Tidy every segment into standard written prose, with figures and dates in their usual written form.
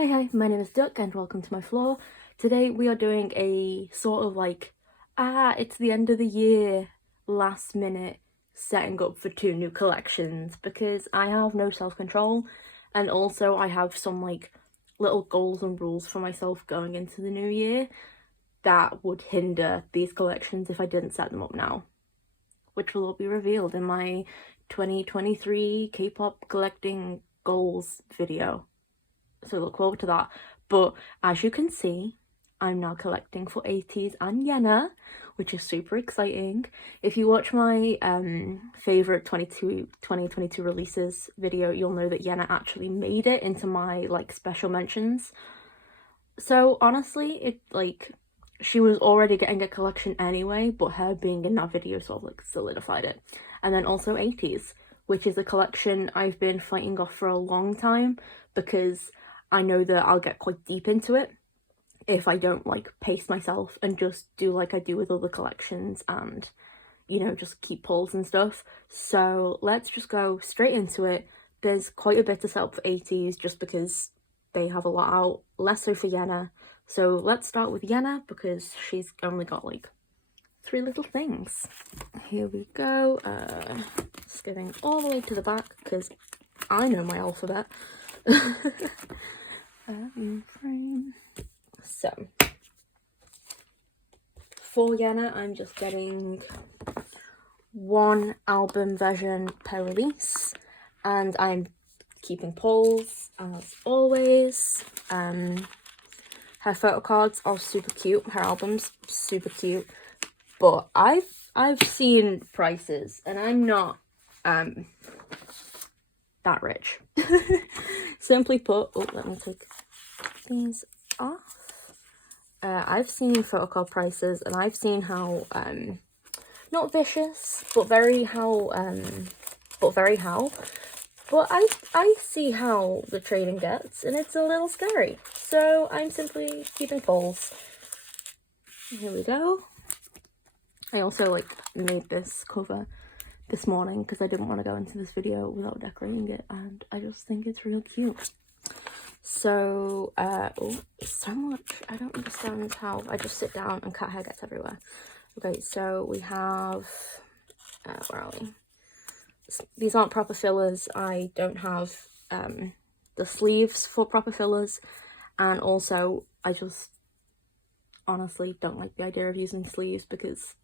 Hi, my name is Duck and welcome to my floor. Today we are doing a sort of like, it's the end of the year, last minute setting up for 2 new collections because I have no self-control and also I have some like little goals and rules for myself going into the new year that would hinder these collections if I didn't set them up now, which will all be revealed in my 2023 K-pop collecting goals video. So look forward to that. But as you can see, I'm now collecting for Ateez and Yena, which is super exciting. If you watch my favorite 2022 releases video, you'll know that Yena actually made it into my like special mentions. So honestly, she was already getting a collection anyway, but her being in that video sort of like solidified it. And then also Ateez, which is a collection I've been fighting off for a long time because I know that I'll get quite deep into it if I don't like pace myself and just do like I do with other collections and, you know, just keep pulls and stuff. So let's just go straight into it. There's quite a bit to set up for Ateez just because they have a lot out, less so for Yena. So let's start with Yena because she's only got like 3 little things. Here we go. Skipping all the way to the back because I know my alphabet. Frame. So for Yena, I'm just getting 1 album version per release, and I'm keeping polls as always. Her photocards are super cute. Her album's super cute, but I've seen prices, and I'm not that rich. Simply put, let me take these off. I've seen photocard prices and I've seen how not vicious but very how but I see how the trading gets and it's a little scary, so I'm simply keeping polls. Here we go. I also like made this cover this morning because I didn't want to go into this video without decorating it, and I just think it's real cute. So so much, I don't understand how I just sit down and cat hair gets everywhere. Okay, so we have where are we? These aren't proper fillers. I don't have the sleeves for proper fillers, and also I just honestly don't like the idea of using sleeves because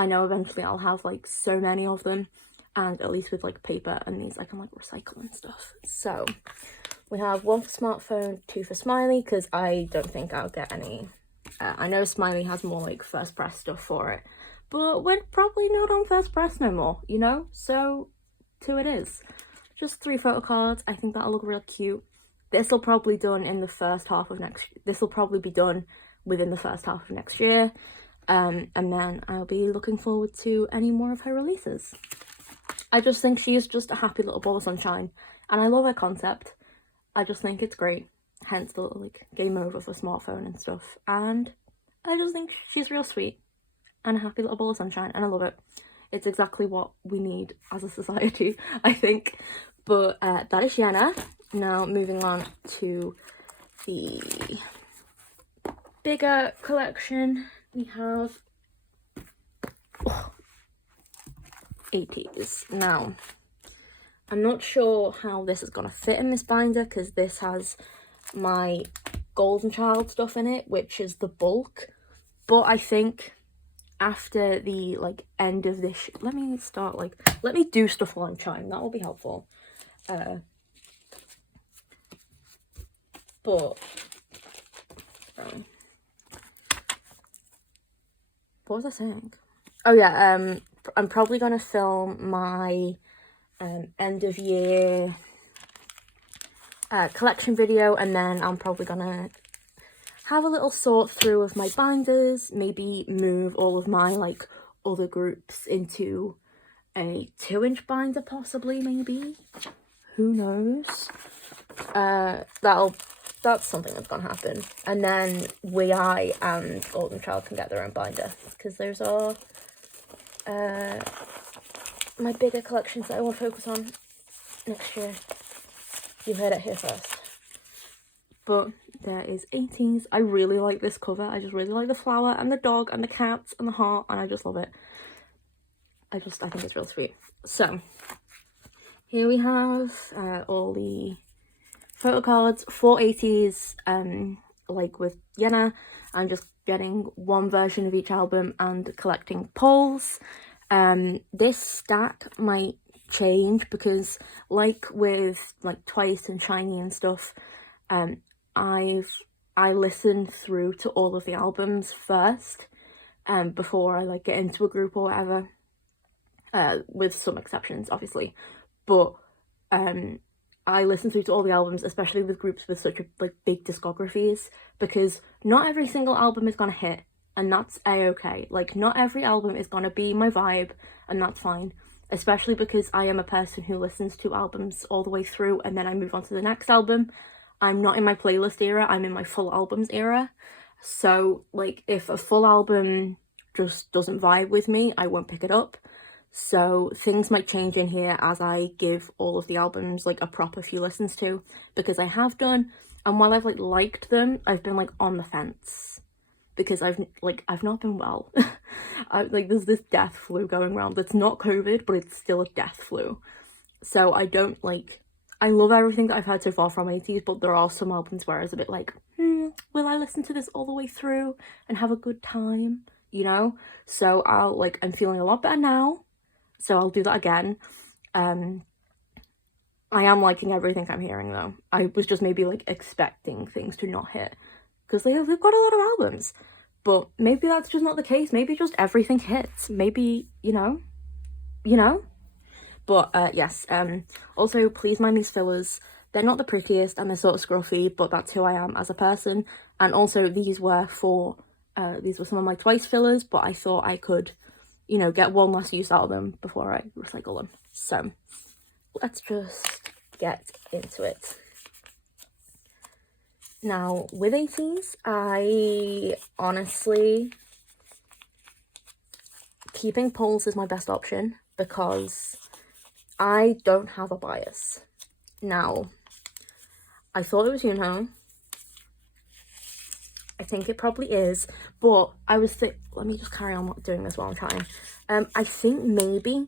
I know eventually I'll have like so many of them, and at least with like paper and these I can like recycle and stuff. So we have 1 for smartphone, 2 for Smiley, because I don't think I'll get any. I know Smiley has more like first press stuff for it, but we're probably not on first press no more, you know? So 2 it is. Just 3 photo cards. I think that'll look real cute. This will probably done in the first half of this will probably be done within the first half of next year. And then I'll be looking forward to any more of her releases. I just think she's just a happy little ball of sunshine, and I love her concept. I just think it's great, hence the like game over for smartphone and stuff, and I just think she's real sweet and a happy little ball of sunshine, and I love it. It's exactly what we need as a society, I think. But that is Yena. Now moving on to the bigger collection, we have Ateez. Now I'm not sure how this is gonna fit in this binder because this has my golden child stuff in it, which is the bulk, but I think after the like end of this let me do stuff while I'm trying, that will be helpful. But what was I saying? Oh yeah, I'm probably gonna film my end of year collection video, and then I'm probably gonna have a little sort through of my binders, maybe move all of my like other groups into a 2-inch binder possibly, maybe, who knows. That's something that's gonna happen, and then I and Golden Child can get their own binder because those are my bigger collections that I want to focus on next year. You heard it here first. but there is Ateez. I really like this cover. I just really like the flower and the dog and the cats and the heart, and I just love it. I think it's real sweet. So here we have all the photo cards for Ateez, like with Yena. I'm just getting one version of each album and collecting polls. This stack might change because, like with like Twice and Shiny and stuff, I listen through to all of the albums first, before I like get into a group or whatever, with some exceptions obviously, but I listen through to all the albums, especially with groups with such like big discographies, because not every single album is gonna hit, and that's a-okay. Like, not every album is gonna be my vibe, and that's fine, especially because I am a person who listens to albums all the way through and then I move on to the next album. I'm not in my playlist era, I'm in my full albums era. So like, if a full album just doesn't vibe with me, I won't pick it up. So things might change in here as I give all of the albums like a proper few listens to, because I have done, and while I've like liked them, I've been like on the fence because I've not been well. There's this death flu going around that's not COVID, but it's still a death flu. So I love everything that I've heard so far from Ateez, but there are some albums where I was a bit like, will I listen to this all the way through and have a good time, you know? So I'm feeling a lot better now, so I'll do that again. I am liking everything I'm hearing though. I was just maybe like expecting things to not hit, because they've got a lot of albums, but maybe that's just not the case. Maybe just everything hits. Maybe, you know? But yes, also please mind these fillers. They're not the prettiest and they're sort of scruffy, but that's who I am as a person. And also these were some of my Twice fillers, but I thought I could, you know, get one last use out of them before I recycle them. So let's just get into it. Now with Ateez, I honestly, keeping polls is my best option because I don't have a bias. Now, I thought it was Yena. I think it probably is, but I was let me just carry on doing this while I'm trying. I think maybe,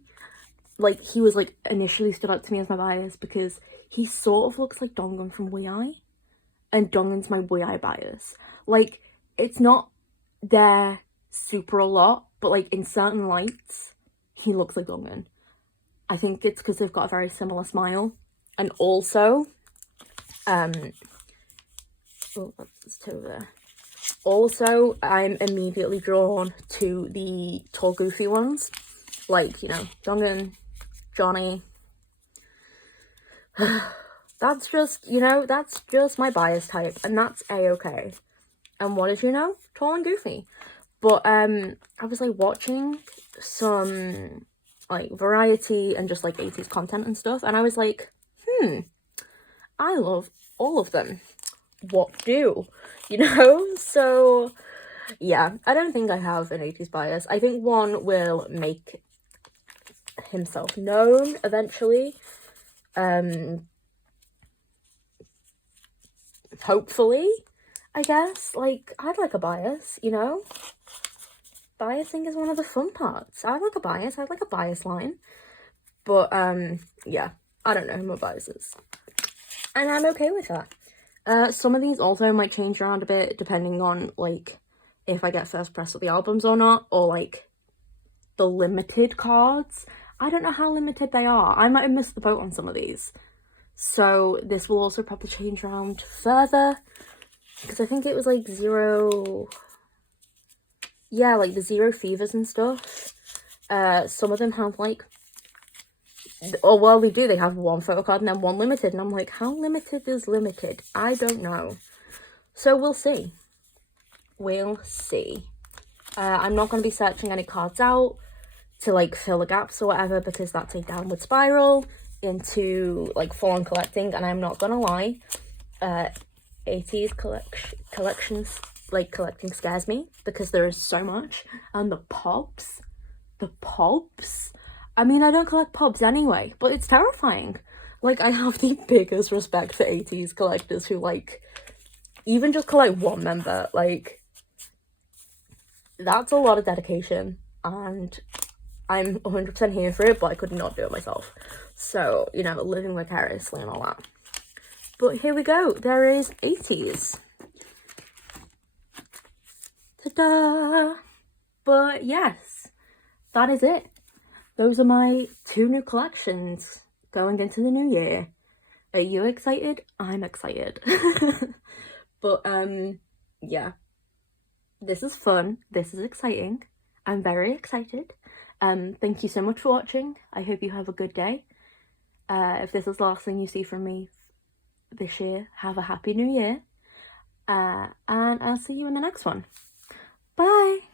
like, he was, like, initially stood out to me as my bias because he sort of looks like Dongun from Wii, and Dongun's my Wii bias. Like, it's not there super a lot, but, like, in certain lights, he looks like Dongun. I think it's because they've got a very similar smile. And also, oh, that's two there. Also, I'm immediately drawn to the tall, goofy ones. Like, you know, Dongun, Johnny. That's just, you know, that's just my bias type. And that's a-okay. And what is, you know, tall and goofy. But, I was, like, watching some, like, variety and just, like, Ateez content and stuff. And I was like, I love all of them. What do? You know? So, yeah. I don't think I have an Ateez bias. I think one will make himself known eventually. Hopefully, I guess. Like, I'd like a bias, you know? Biasing is one of the fun parts. I like a bias. I'd like a bias line. But, yeah. I don't know who my bias is. And I'm okay with that. Some of these also might change around a bit, depending on, like, if I get first press of the albums or not, or, like, the limited cards. I don't know how limited they are. I might have missed the boat on some of these. So this will also probably change around further, because I think it was, like, like, the Zero Fevers and stuff. Some of them have, like, oh, well, they have one photo card and then one limited, and I'm like, how limited is limited? I don't know. So we'll see. I'm not going to be searching any cards out to, like, fill the gaps or whatever, because that's a downward spiral into, like, full-on collecting, and I'm not going to lie, Ateez collections, like, collecting scares me, because there is so much, and the pops, I mean, I don't collect pubs anyway, but it's terrifying. Like, I have the biggest respect for Ateez collectors who, like, even just collect one member, like, that's a lot of dedication, and I'm 100% here for it, but I could not do it myself. So, you know, living vicariously and all that. But here we go. There is Ateez. Ta-da! But yes, that is it. Those are my 2 new collections going into the new year. Are you excited? I'm excited. But, yeah. This is fun. This is exciting. I'm very excited. Thank you so much for watching. I hope you have a good day. If this is the last thing you see from me this year, have a happy new year. And I'll see you in the next one. Bye!